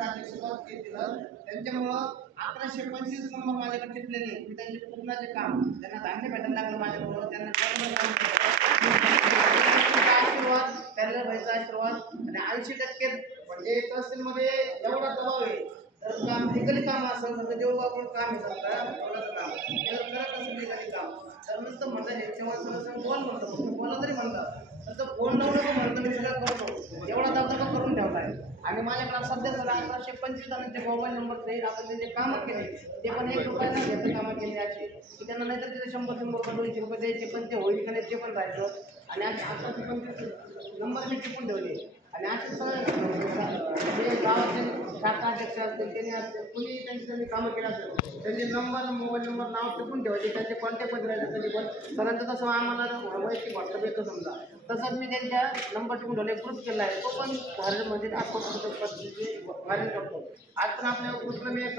गटाचं अध्यक्षपद दिलं. त्यांच्यामुळं 1125 नंबर माझ्याकडे टिपलेले. मी त्यांचे पूर्णाचे काम त्यांना धान्य भेटायला लागलं माझ्यामुळं. त्यांना आशीर्वाद, त्याला व्हायचा आशीर्वाद आणि 80% म्हणजे तहसीलमध्ये एवढा दबाव आहे. तर काम लिगली काम असेल तर जेव्हा आपण काम आहे समजा काम करत असेल लिगली काम तर नुसतं म्हणतात तेव्हा सगळं बोल म्हणतो बोला तरी म्हणतात तर फोन लावून म्हणतो मी सगळं करतो एवढा दबदबा करून ठेवला आहे. आणि माझ्याकडे सध्या जर 1125 जणांचे मोबाईल नंबर सहित आपण त्यांचे कामं केले ते पण 1 रुपया न घेता कामं केली अशी की त्यांना नाहीतर तिथे 100 200 रुपये द्यायचे पण ते होईल का नाही ते पण राहायचं. आणि असे 1125 नंबर मी टिपून ठेवले आणि असे सगळे गावाचे शाखा अध्यक्ष असतील त्यांनी असतील कुणी त्यांनी कामं केलं असेल त्यांचे नंबर मोबाईल नंबर नाव टिपून ठेवायचे त्यांचे कॉन्टॅक्ट मध्ये राहायचे त्यांनी पण परंतु तसं आम्हाला वैयक्तिक व्हॉट्सअप येतं समजा तसंच मी त्यांच्या नंबर टिपून ठेवले ग्रुप केला आहे तो पण व्हायरल म्हणजे व्हायरल करतो. आज पण आपल्या ग्रुपला मी एक